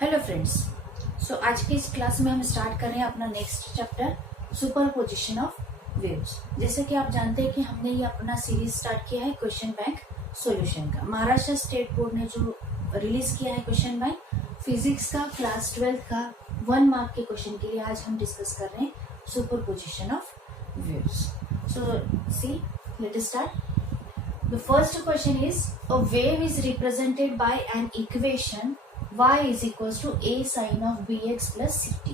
Hello friends. आज के इस क्लास में हम स्टार्ट कर रहे हैं अपना next chapter superposition of waves. जैसे कि आप जानते हैं कि हमने ये अपना सीरीज स्टार्ट किया है क्वेश्चन बैंक सॉल्यूशन का। महाराष्ट्र स्टेट बोर्ड ने जो रिलीज किया है क्वेश्चन बैंक फिजिक्स का क्लास 12 का 1 मार्क के क्वेश्चन के लिए आज हम डिस्कस कर रहे हैं superposition of waves. So see let us start. The first question is, a wave is represented by an equation y is equals to a sine of bx plus ct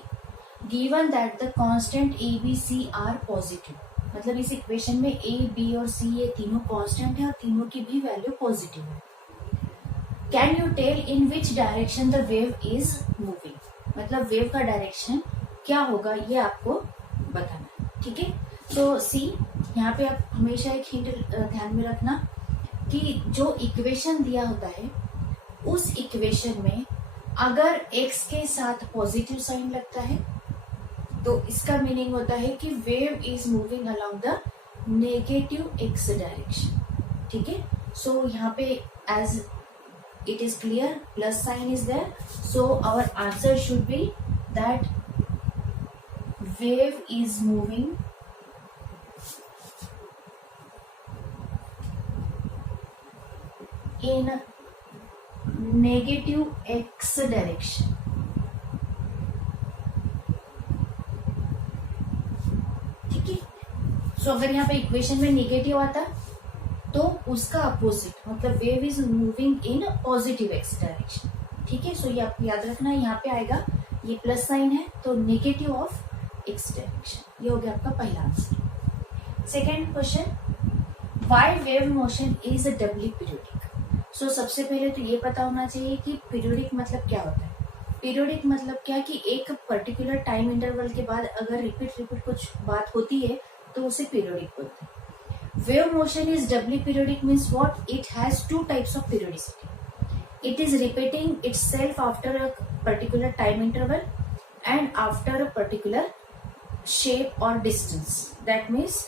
given that the constant a b c are positive। मतलब इस equation में a b और c ये तीनों constant है और तीनों की भी वैल्यू पॉजिटिव है। Can you tell in which direction the wave is moving, मतलब वेव का डायरेक्शन क्या होगा ये आपको बताना है। ठीक है, तो सी यहाँ पे आप हमेशा एक हिंट ध्यान में रखना कि जो इक्वेशन दिया होता है उस इक्वेशन में अगर x के साथ पॉजिटिव साइन लगता है तो इसका मीनिंग होता है कि wave is moving along the negative x direction. ठीक है, सो यहाँ पे as it is clear plus sign is there, so our answer should be that wave is moving in negative x direction। ठीक है, सो अगर यहाँ पे इक्वेशन में नेगेटिव आता तो उसका अपोजिट मतलब wave is moving in positive x direction. ठीक है, सो ये आप याद रखना, यहाँ पे आएगा ये प्लस साइन है तो नेगेटिव ऑफ एक्स डायरेक्शन। ये हो गया आपका पहला answer. Second question, Y wave motion is doubly periodic. So सबसे पहले तो ये पता होना चाहिए कि पीरियोडिक मतलब क्या होता है। पीरियोडिक मतलब क्या कि एक पर्टिकुलर टाइम इंटरवल के बाद अगर रिपीट कुछ बात होती है तो उसे पीरियोडिक बोलते हैं। Wave motion is doubly periodic means what, it has two types of periodicity. It is repeating itself after a particular time interval and after a particular shape or distance. That means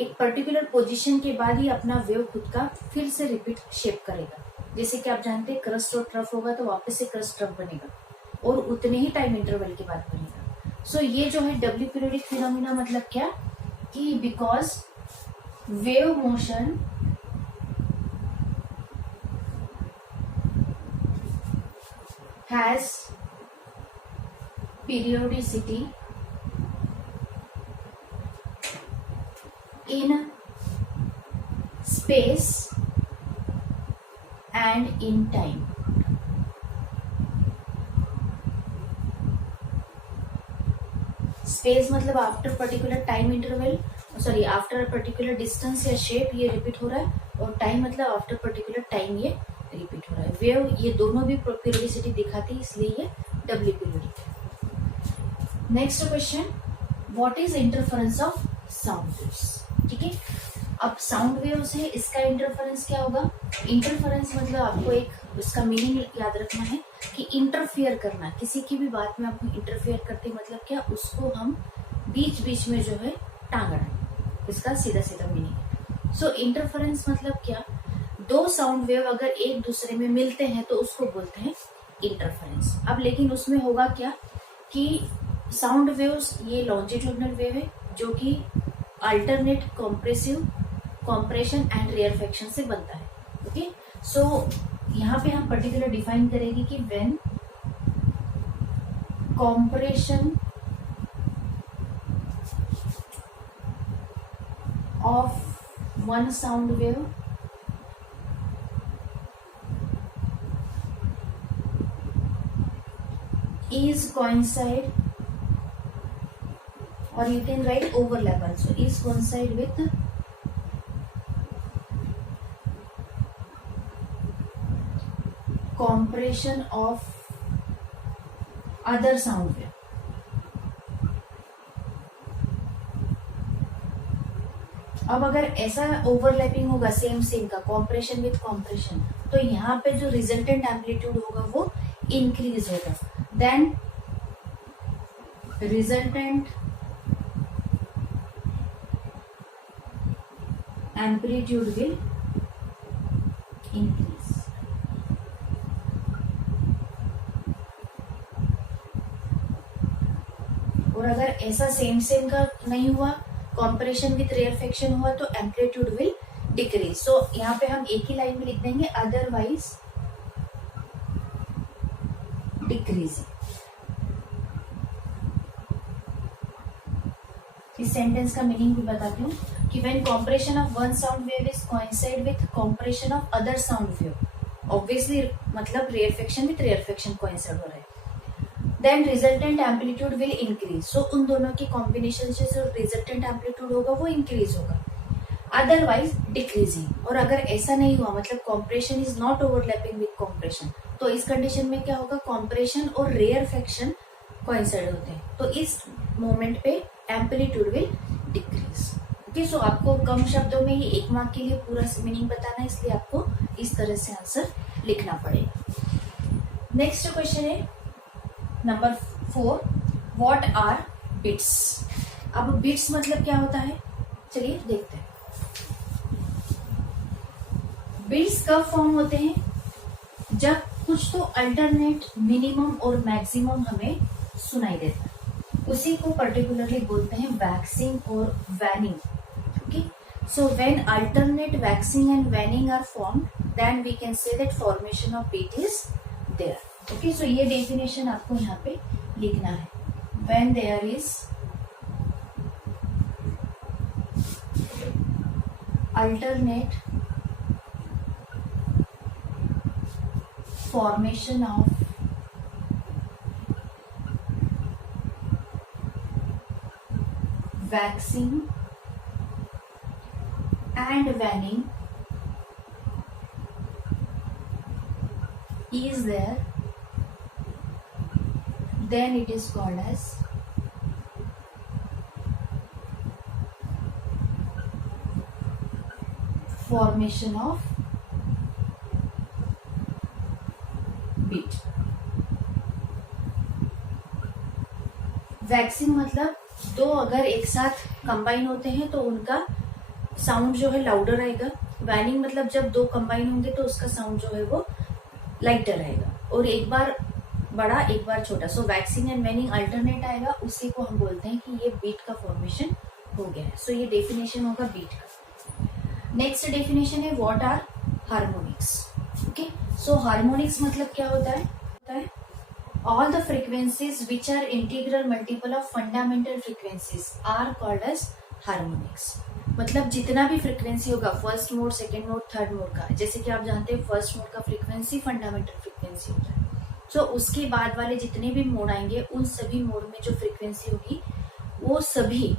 एक particular position के बाद ही अपना wave खुद का फिर से repeat shape करेगा। जैसे कि आप जानते हैं क्रस्ट और ट्रफ होगा तो वापस से क्रस्ट ट्रफ बनेगा और उतने ही टाइम इंटरवल के बाद बनेगा। सो ये जो है डबली पीरियोडिक फिनोमिना मतलब क्या कि because wave motion has periodicity in space and in time। Space मतलब after particular time interval, sorry after particular distance या शेप ये रिपीट हो रहा है, और टाइम मतलब आफ्टर पर्टिकुलर टाइम ये रिपीट हो रहा है। वेव ये दोनों भी पीरियोडिसिटी दिखाती है, इसलिए ये डबली पीरियोडिक है। Next question, what is interference of sound waves. ठीक है, अब साउंड वेव्स है, इसका इंटरफेरेंस क्या होगा। इंटरफेरेंस मतलब आपको एक उसका मीनिंग याद रखना है कि इंटरफियर करना, किसी की भी बात में आपको इंटरफियर करते मतलब क्या, उसको हम बीच बीच में जो है टांगना, इसका सीधा सीधा मीनिंग है। सो इंटरफेरेंस मतलब क्या, दो साउंड वेव अगर एक दूसरे में मिलते हैं तो उसको बोलते हैं इंटरफेरेंस। अब लेकिन उसमें होगा क्या कि साउंड वेव्स ये लॉन्जिट्यूडनल वेव है जो कि अल्टरनेट कॉम्प्रेशन एंड रेयरफेक्शन से बनता है। ओके, सो यहाँ पे हम पर्टिकुलर डिफाइन करेंगे कि when compression of one sound wave is coincide, or you can write overlap also, is coincide with compression of other sound wave। अब अगर ऐसा ओवरलैपिंग होगा सेम का कॉम्प्रेशन विथ कॉम्प्रेशन, तो यहाँ पे जो रिजल्टेंट एम्पलीट्यूड होगा वो इंक्रीज होगा, then resultant amplitude will increase. और अगर ऐसा सेम सेम का नहीं हुआ, कॉम्प्रेशन विथ रेयरफेक्शन हुआ, तो एम्पलीट्यूड विल डिक्रीज। सो यहाँ पे हम एक ही लाइन में लिख देंगे अदरवाइज डिक्रीजिंग। इस सेंटेंस का मीनिंग भी बताती हूँ कि when compression of one sound wave is coincide with compression of other sound wave, obviously मतलब रेयरफेक्शन विथ रेयरफेक्शन कोइंसाइड हो रहा है, then resultant amplitude will increase. So उन दोनों की कॉम्बिनेशन से जो रिजल्टेंट एम्पलीट्यूड होगा वो इंक्रीज होगा, अदरवाइज डिक्रीजिंग। और अगर ऐसा नहीं हुआ, मतलब compression is not overlapping with compression, तो इस कंडीशन में क्या होगा, कॉम्प्रेशन और रेयरफेक्शन कोइंसाइड होते हैं, तो इस मोमेंट पे एम्पलीट्यूड विल डिक्रीज। ओके, सो आपको कम शब्दों में ये 1 मार्क के लिए पूरा मीनिंग बताना है, इसलिए आपको इस तरह से आंसर लिखना पड़ेगा। नेक्स्ट क्वेश्चन है नंबर 4, व्हाट आर बिट्स। अब बिट्स मतलब क्या होता है, चलिए देखते हैं। बिट्स कब फॉर्म होते हैं, जब कुछ तो अल्टरनेट मिनिमम और मैक्सिमम हमें सुनाई देता है, उसी को पर्टिकुलरली बोलते हैं वैक्सिंग और waning. Okay, so when alternate waxing and waning are formed, then we can say that formation of beat is there. Okay, so ये डेफिनेशन आपको यहाँ पे लिखना है, when there is alternate formation of waxing and waning is there, then it is called as formation of beat. Waxing मतलब दो अगर एक साथ कंबाइन होते हैं तो उनका साउंड जो है लाउडर आएगा। वैनिंग मतलब जब दो कंबाइन होंगे तो उसका साउंड जो है वो लाइटर आएगा, और एक बार बड़ा एक बार छोटा। सो वैक्सिंग एंड वैनिंग अल्टरनेट आएगा, उसी को हम बोलते हैं कि ये बीट का फॉर्मेशन हो गया है। सो ये डेफिनेशन होगा बीट का। नेक्स्ट डेफिनेशन है what are harmonics. Okay, so harmonics मतलब क्या होता है, all the frequencies which are integral multiple of fundamental frequencies are called as harmonics. मतलब जितना भी फ्रीक्वेंसी होगा, first mode, second mode, third mode का, जैसे कि आप जानते हैं फर्स्ट मोड का फ्रीक्वेंसी फंडामेंटल फ्रीक्वेंसी होता है। सो उसके बाद वाले जितने भी मोड आएंगे, उन सभी मोड में जो फ्रीक्वेंसी होगी वो सभी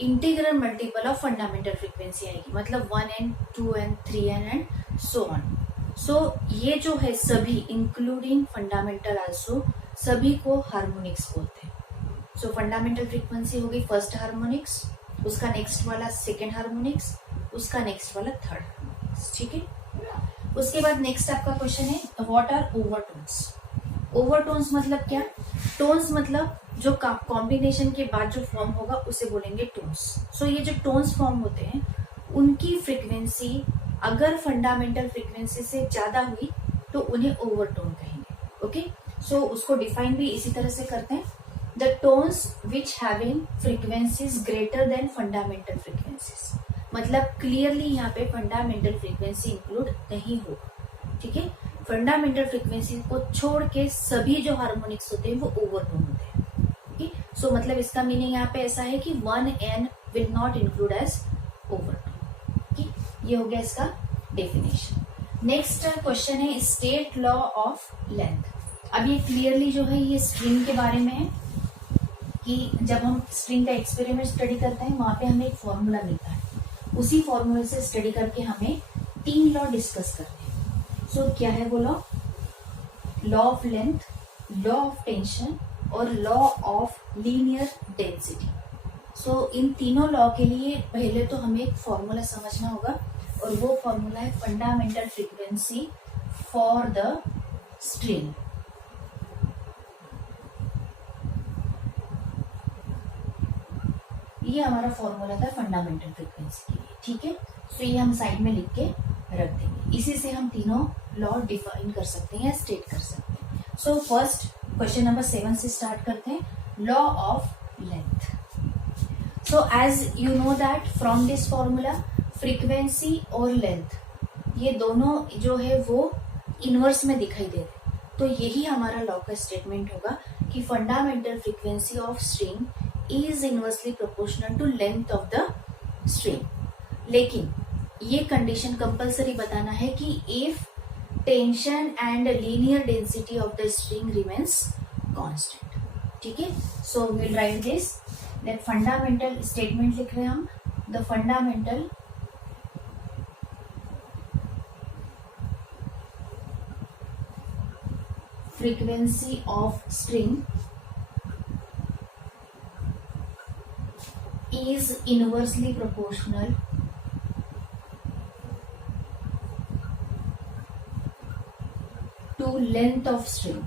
integral multiple of fundamental frequency आएगी, मतलब 1n, 2n, 3n and so on. सो ये जो है सभी इंक्लूडिंग फंडामेंटल आल्सो, सभी को हार्मोनिक्स बोलते हैं। सो फंडामेंटल फ्रीक्वेंसी होगी फर्स्ट हार्मोनिक्स, उसका नेक्स्ट वाला सेकेंड हार्मोनिक्स, उसका नेक्स्ट वाला थर्ड हार्मोनिक्स। ठीक है, उसके बाद नेक्स्ट आपका क्वेश्चन है व्हाट आर ओवरटोन्स। ओवरटोन्स मतलब क्या, टोन्स मतलब जो कॉम्बिनेशन के बाद जो फॉर्म होगा उसे बोलेंगे टोन्स। सो ये जो टोन्स फॉर्म होते हैं उनकी फ्रीक्वेंसी अगर फंडामेंटल फ्रीक्वेंसी से ज्यादा हुई तो उन्हें ओवरटोन कहेंगे। ओके, सो उसको डिफाइन भी इसी तरह से करते हैं, the tones which having frequencies greater than fundamental frequencies. मतलब क्लियरली यहाँ पे फंडामेंटल फ्रीक्वेंसी इंक्लूड नहीं होगा। ठीक है, फंडामेंटल फ्रीक्वेंसी को छोड़ के सभी जो हार्मोनिक्स होते हैं वो ओवरटोन होते हैं। ओके, सो मतलब इसका मीनिंग यहाँ पे ऐसा है कि 1n will not include as overtone. ये हो गया इसका डेफिनेशन। नेक्स्ट क्वेश्चन है स्टेट लॉ ऑफ लेंथ। अब ये क्लियरली जो है ये स्ट्रिंग के बारे में है कि जब हम स्ट्रिंग का एक्सपेरिमेंट स्टडी करते हैं वहां पे हमें एक फॉर्मूला मिलता है, उसी फॉर्मूले से स्टडी करके हमें 3 लॉ डिस्कस करते हैं। सो क्या है वो law, law of length, law of tension और लॉ ऑफ लीनियर डेंसिटी। सो इन तीनों लॉ के लिए पहले तो हमें एक फॉर्मूला समझना होगा, और वो फॉर्मूला है fundamental frequency for the string. ये हमारा फॉर्मूला था फंडामेंटल फ्रीक्वेंसी के लिए। ठीक है, सो ये हम साइड में लिख के रख देंगे, इसी से हम तीनों लॉ डिफाइन कर सकते हैं या स्टेट कर सकते हैं। सो फर्स्ट क्वेश्चन नंबर 7 से स्टार्ट करते हैं, law of length. So as you know that from this formula frequency और length ये दोनों जो है वो इनवर्स में दिखाई दे रहे हैं, तो यही हमारा लॉ का स्टेटमेंट होगा कि fundamental frequency of string is inversely proportional to length of the string. लेकिन ये कंडीशन कंपलसरी बताना है कि if tension and linear density of the string remains constant. ठीक है, so will write this that fundamental statement लिख रहे हैं हम, the fundamental frequency of string is inversely proportional to length of string.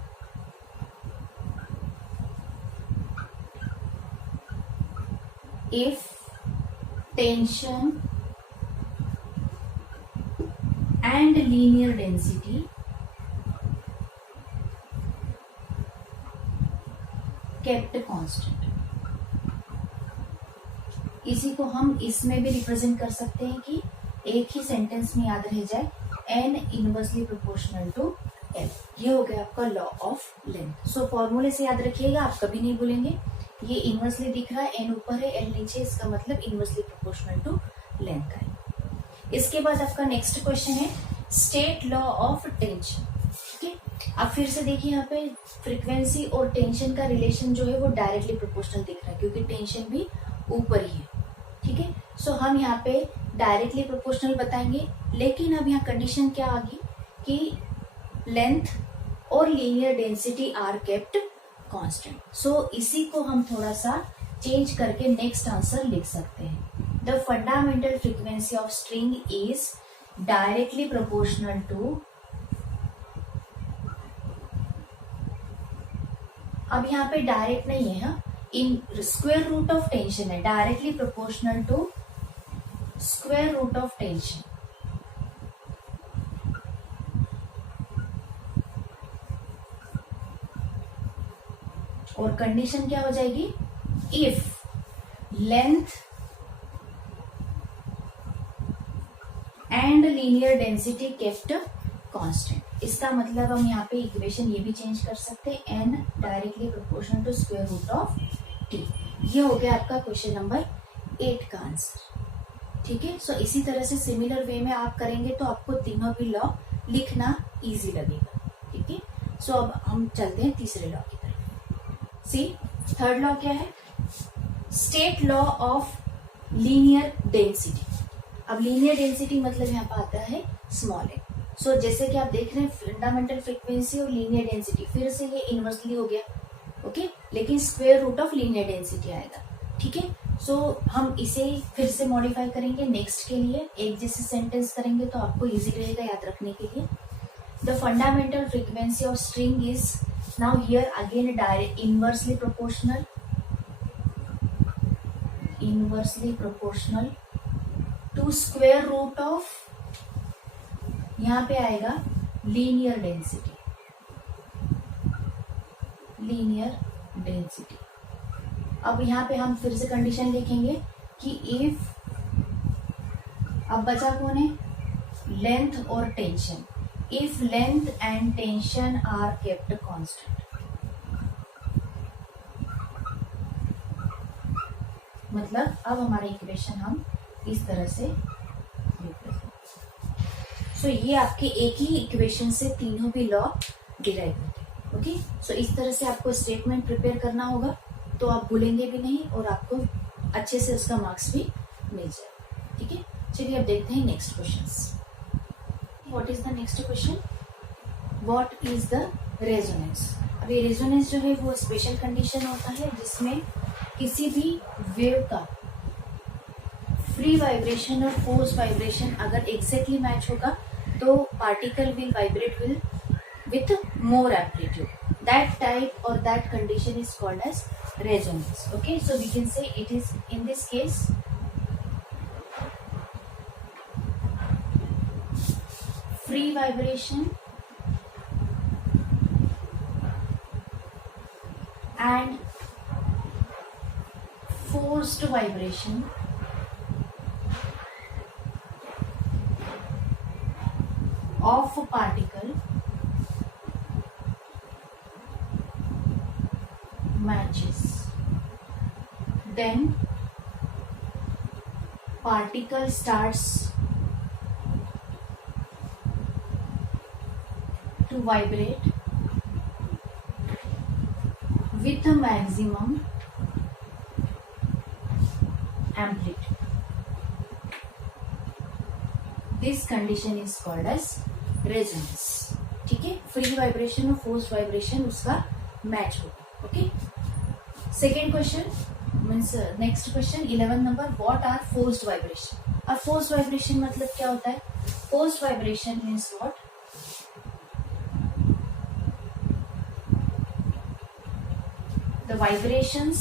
If tension and linear density kept constant. इसी को हम इसमें भी रिप्रेजेंट कर सकते हैं कि एक ही सेंटेंस में याद रह जाए, n inversely proportional to l। ये हो गया आपका लॉ ऑफ लेंथ। सो फॉर्मूले से याद रखिएगा, आप कभी नहीं भूलेंगे। ये इनवर्सली दिख रहा है, n ऊपर है l नीचे, इसका मतलब इनवर्सली प्रोपोर्शनल टू लेंथ का है। इसके बाद आपका नेक्स्ट क्वेश्चन है स्टेट लॉ ऑफ टेंशन। ठीक है, अब फिर से देखिए यहाँ पे फ्रीक्वेंसी और टेंशन का रिलेशन जो है वो डायरेक्टली प्रोपोर्शनल दिख रहा है क्योंकि टेंशन भी ऊपर ही है। ठीक है, सो हम यहाँ पे डायरेक्टली प्रोपोर्शनल बताएंगे, लेकिन अब यहाँ कंडीशन क्या आ गई कि लेंथ और linear density are kept constant. So इसी को हम थोड़ा सा चेंज करके नेक्स्ट आंसर लिख सकते हैं। The fundamental frequency of string is directly proportional to, अब यहाँ पे डायरेक्ट नहीं है, हाँ, in square root of tension है, directly proportional to square root of tension. और कंडीशन क्या हो जाएगी, if length and linear density kept constant. इसका मतलब हम यहाँ पे इक्वेशन ये भी चेंज कर सकते हैं, n directly proportional to square root of t। ये हो गया आपका क्वेश्चन नंबर 8 का आंसर। ठीक है, सो इसी तरह से सिमिलर वे में आप करेंगे तो आपको तीनों भी लॉ लिखना इजी लगेगा। ठीक है, सो अब हम चलते हैं तीसरे लॉ की तरफ। सी थर्ड लॉ क्या है, state law of linear density. अब लीनियर डेंसिटी मतलब यहाँ पे आता है स्मॉल ए। सो जैसे कि आप देख रहे हैं फंडामेंटल फ्रीक्वेंसी और लीनियर डेंसिटी, फिर से ये इनवर्सली हो गया, ओके, लेकिन square root of linear density आएगा। ठीक है, सो हम इसे फिर से मॉडिफाई करेंगे नेक्स्ट के लिए, एक जैसे सेंटेंस करेंगे तो आपको इजी रहेगा याद रखने के लिए। The fundamental frequency of string is now here again direct inversely proportional to square root of, यहाँ पे आएगा लीनियर डेंसिटी। अब यहाँ पे हम फिर से कंडीशन लिखेंगे कि इफ, अब बचा कौन है, लेंथ और tension. If length and tension are kept constant, मतलब अब हमारा इक्वेशन हम इस तरह से लिख सकते। सो ये आपके एक ही इक्वेशन से तीनों भी लॉ डिराइव होते हैं। ओके, सो इस तरह से आपको स्टेटमेंट प्रिपेयर करना होगा तो आप भूलेंगे भी नहीं और आपको अच्छे से उसका मार्क्स भी मिल जाए। ठीक है, चलिए अब देखते हैं next question. What is the next question, what is the resonance. अब ये रेजोनेंस जो है वो स्पेशल कंडीशन होता है जिसमें किसी भी वेव का फ्री वाइब्रेशन और फोर्स वाइब्रेशन अगर एग्जैक्टली मैच होगा तो particle will vibrate with more amplitude. That type or that condition is called as resonance. Okay, so we can say it is in this case free vibration and forced vibration of a particle matches, then particle starts to vibrate with a maximum amplitude. This condition is called as resonance. ठीक है, free vibration और force vibration उसका match होगा. Okay, second question means next question 11 number, what are forced vibration. अब forced vibration मतलब क्या होता है? Forced vibration means what? The vibrations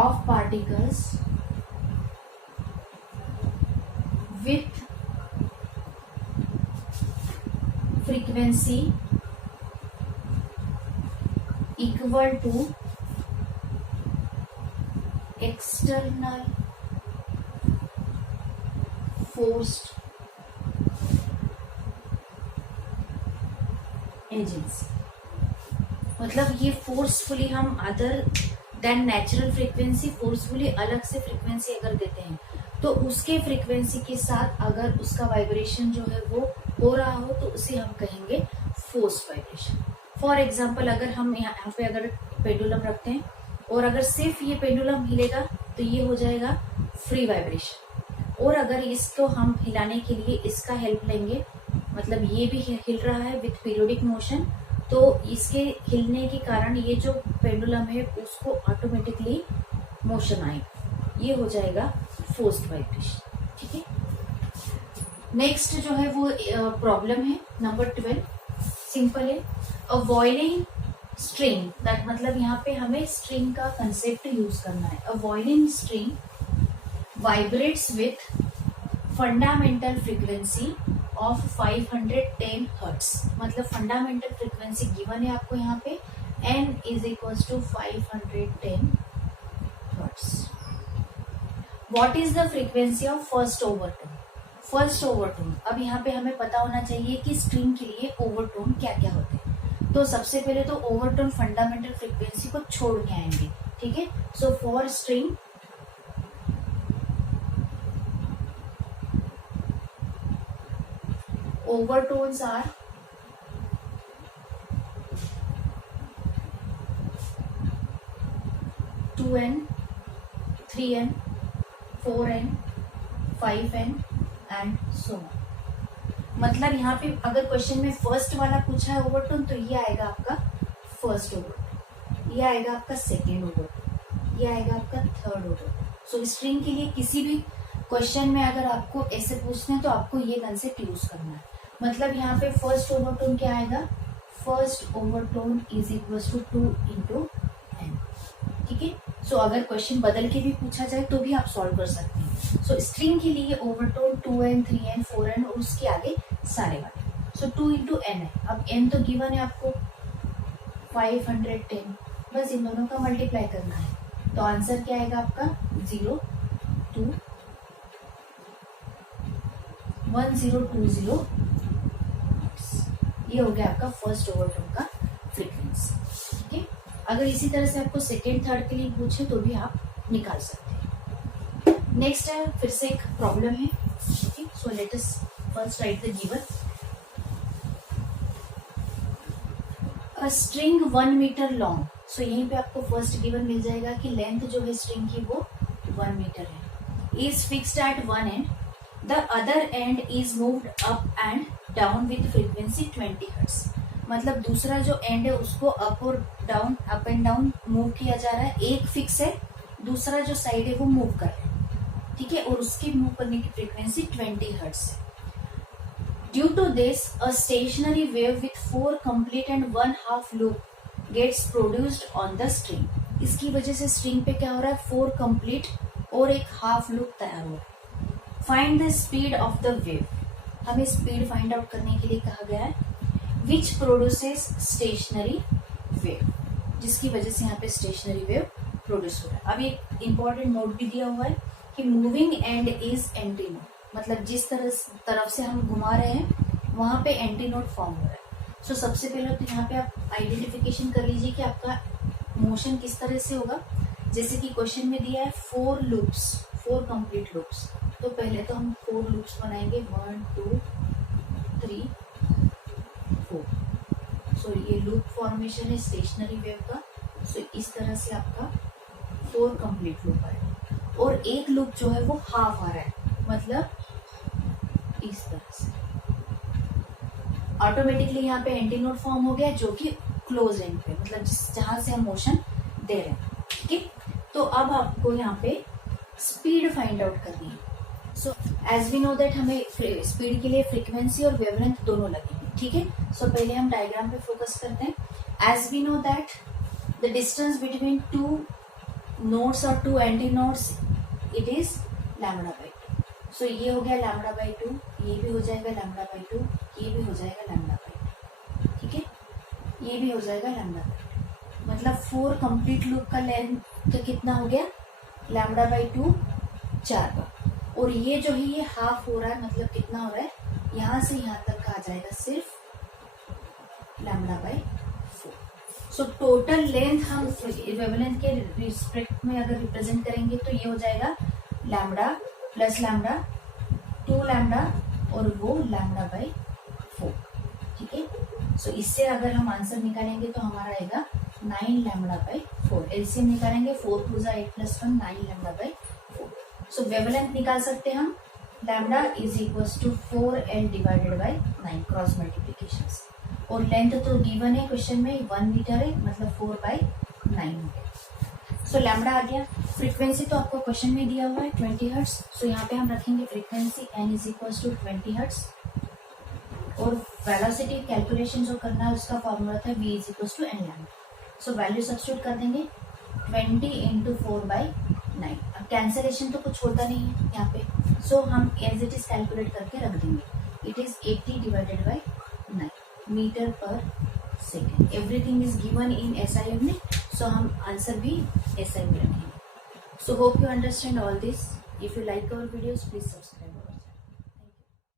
of particles with frequency equal to external forced agency. मतलब ये forcefully हम other than natural frequency forcefully अलग से फ्रीक्वेंसी अगर देते हैं तो उसके फ्रीक्वेंसी के साथ अगर उसका वाइब्रेशन जो है वो हो रहा हो तो उसे हम कहेंगे फोर्स वाइब्रेशन. फॉर एग्जाम्पल अगर हम यहाँ पे अगर पेंडुलम रखते हैं और अगर सिर्फ ये पेंडुलम हिलेगा तो ये हो जाएगा फ्री वाइब्रेशन. और अगर इसको हम हिलाने के लिए इसका हेल्प लेंगे, मतलब ये भी हिल रहा है विथ पीरियोडिक मोशन, तो इसके हिलने के कारण ये जो पेंडुलम है उसको ऑटोमेटिकली मोशन आए, ये हो जाएगा फोर्स्ड वाइब्रेशन. ठीक है, नेक्स्ट जो है वो प्रॉब्लम है नंबर 12. सिंपल है, अ वॉयलिन स्ट्रिंग, दैट मतलब यहाँ पे हमें स्ट्रिंग का कंसेप्ट यूज करना है. A violin string vibrates with fundamental frequency of 510 hertz. मतलब फंडामेंटल फ्रीक्वेंसी गिवन है आपको यहाँ पे n is equal to 510 hertz. What is the frequency of first overtone? First overtone, अब यहाँ पे हमें पता होना चाहिए कि स्ट्रिंग के लिए ओवरटोन क्या क्या होते हैं. तो सबसे पहले तो ओवरटोन फंडामेंटल फ्रीक्वेंसी को छोड़ के आएंगे. ठीक है, so for string overtones are two n, 3n, 4n, 5n and so on. मतलब यहाँ पे अगर क्वेश्चन में फर्स्ट वाला पूछा है ओवरटोन तो ये आएगा आपका फर्स्ट ओवरटोन, ये आएगा आपका सेकेंड ओवरटोन, ये आएगा आपका थर्ड ओवरटोन. सो स्ट्रिंग के लिए किसी भी क्वेश्चन में अगर आपको ऐसे पूछना है तो आपको ये कंसेप्ट यूज करना है. मतलब यहाँ पे फर्स्ट ओवरटोन क्या आएगा? First overtone is equal to 2 into n. ठीक है, सो अगर क्वेश्चन बदल के भी पूछा जाए तो भी आप सॉल्व कर सकते हैं. सो स्ट्रिंग के लिए ओवरटोन 2n, 3n, 4n और उसके आगे सारे वाले. सो 2 इंटू एन है. अब n तो गिवन है आपको 510, बस इन दोनों का मल्टीप्लाई करना है. तो आंसर क्या आएगा आपका 0 2 1020. ये हो गया आपका फर्स्ट ओवरटोन का फ्रीक्वेंसी. ठीक है, अगर इसी तरह से आपको सेकेंड थर्ड के लिए पूछे तो भी आप निकाल सकते हैं. नेक्स्ट है फिर से एक प्रॉब्लम है. Okay, so let us first write the given. A string 1 metre long. So यहीं पे आपको फर्स्ट गिवन मिल जाएगा कि लेंथ जो है स्ट्रिंग की वो 1 मीटर है. Is fixed at one end, the other end is moved up and down with frequency 20 hertz. मतलब दूसरा जो एंड है उसको अप और down, up and down move किया जा रहा है. एक फिक्स है, दूसरा जो साइड है वो मूव कर रहा है. ठीक है, और उसकी मूव करने की फ्रीक्वेंसी 20 हर्ट्स है. Due to this a stationary wave with 4 complete and 1/2 loop gets produced on the string. इसकी वजह से स्ट्रिंग पे क्या हो रहा है? 4 कंप्लीट और एक हाफ लूप तैयार हो रहा है. Find the speed of the wave. हमें स्पीड फाइंड आउट करने के लिए कहा गया है विच प्रोड्यूसेस स्टेशनरी वेव. जिसकी वजह से यहाँ पे स्टेशनरी वेव प्रोड्यूस हो रहा है। अब एक इम्पॉर्टेंट नोट भी दिया हुआ है कि moving and is anti node, मतलब जिस तरफ से हम घुमा रहे हैं वहां पे एंटी नोड फॉर्म हो रहा है। सो सबसे पहले तो यहाँ पे आप आइडेंटिफिकेशन कर लीजिए कि आपका मोशन किस तरह से होगा। जैसे कि क्वेश्चन में दिया है 4 लूप्स, 4 कंप्लीट लूप्स, तो पहले तो हम 4 लूप्स बनाएंगे 1 2 3 4। सो ये लूप फॉर्मेशन है स्टेशनरी वेव का। सो इस तरह से आपका 4 कंप्लीट लूप आएगा और एक लूप जो है वो हाफ आ रहा है, मतलब इस तरह से ऑटोमेटिकली यहाँ पे एंटी नोड फॉर्म हो गया जो कि क्लोज एंड पे, मतलब जहां से हम मोशन दे रहे हैं। ठीक है, तो अब आपको यहाँ पे स्पीड फाइंड आउट करनी है। So as we know that हमें स्पीड के लिए फ्रीक्वेंसी और वेवलेंथ दोनों लगेंगे। ठीक है, सो पहले हम डायग्राम पे फोकस करते हैं। As we know that the distance between 2 nodes और 2 anti nodes it is lambda by 2। So ये हो गया लैम्बडा बाई 2, ये भी हो जाएगा लैम्बडा बाई 2, ये भी हो जाएगा लैम्बडा बाई 2। ठीक है, ये भी हो जाएगा लैम्बडा बाई 2, मतलब 4 कंप्लीट लूप का लेंथ कितना हो गया लैम्बडा बाई 2 4 बार। और ये जो है ये हाफ हो रहा है, मतलब कितना हो रहा है, यहाँ से यहाँ तक का आ जाएगा सिर्फ lambda by 4। So total length हम वेवलेंथ के रिस्पेक्ट में अगर रिप्रेजेंट करेंगे तो ये हो जाएगा लैम्बडा प्लस लैम्बडा 2 लैम्बडा और वो लैम्बडा बाई 4। ठीक है, सो इससे अगर हम आंसर निकालेंगे तो हमारा आएगा 9 लैम्बडा बाई 4। एलसीएम निकालेंगे 4 2 8 + 1 9 लैम्बडा बाई 4। सो वेवलेंथ निकाल सकते हैं हम, lambda is equals to 4L divided by 9 cross multiplication से। और लेंथ तो गिवन है क्वेश्चन में 1 मीटर है, मतलब 4/9 हो गया। सो लैम्बडा आ गया। फ्रीक्वेंसी तो आपको क्वेश्चन में दिया हुआ है 20 हर्ट्ज। सो यहाँ पे हम रखेंगे frequency n is equals to 20 hertz. और वेलोसिटी कैलकुलेशन जो करना है उसका फॉर्मूला था v is equals to n lambda. So value substitute कर देंगे 20 × 4/9। अब कैंसलेशन तो कुछ होता नहीं है यहाँ पे, सो हम एज इट इज कैलकुलेट करके रख देंगे। It is 80 divided by 9 metre per second. Everything is given in SI unit, so हम आंसर भी SI में रखेंगे। So hope you understand all this. If you like our videos please subscribe.